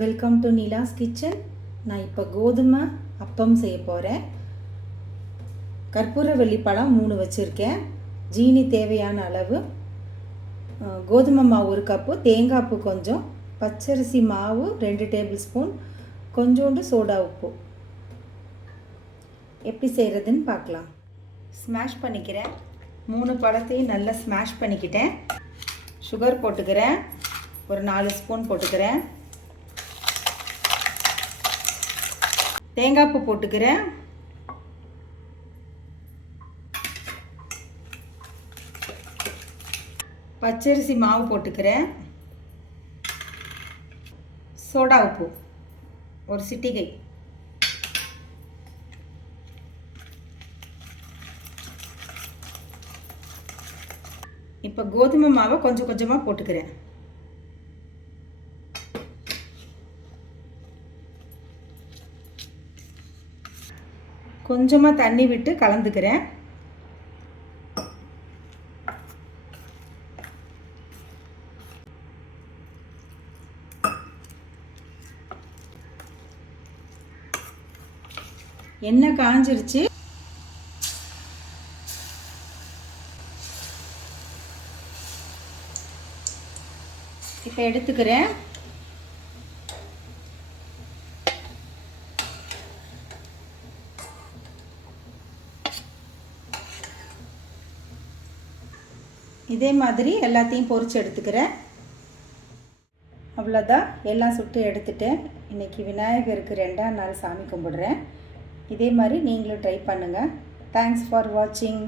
Welcome to Neela's kitchen நான் இப்போ கோதுமை அப்பம் செய்ய போகிறேன் கற்பூரவள்ளி பழம் மூணு வச்சுருக்கேன். ஜீனி தேவையான அளவு. கோதுமை மாவு ஒரு கப்பு தேங்காய் பூ கொஞ்சம் பச்சரிசி மாவு ரெண்டு டேபிள் ஸ்பூன் கொஞ்சோண்டு சோடா உப்பு. எப்படி செய்கிறதுன்னு பார்க்கலாம். ஸ்மாஷ் பண்ணிக்கிறேன். மூணு பழத்தையும் நல்லா ஸ்மாஷ் பண்ணிக்கிட்டேன். சுகர் போட்டுக்கிறேன். ஒரு நாலு ஸ்பூன் போட்டுக்கிறேன். தேங்காய் பூ போட்டுக்கிறேன். பச்சரிசி மாவு போட்டுக்கிறேன். சோடா உப்பு ஒரு சிட்டிகை. இப்போ கோதுமை மாவை கொஞ்சம் கொஞ்சமாக போட்டுக்கிறேன். கொஞ்சமாக தண்ணி விட்டு கலந்துக்கிறேன். எண்ணெய் காஞ்சிருச்சு. இப்போ எடுத்துக்கிறேன். இதே மாதிரி எல்லாத்தையும் பொறிச்சு எடுத்துக்கிறேன். அவ்வளோதான் எல்லாம் சுட்டு எடுத்துட்டேன். இன்றைக்கி விநாயகருக்கு ரெண்டாம் நாள் சாமி கும்பிடுறேன். இதே மாதிரி நீங்களும் ட்ரை பண்ணுங்கள் தேங்க்ஸ் ஃபார் வாட்சிங்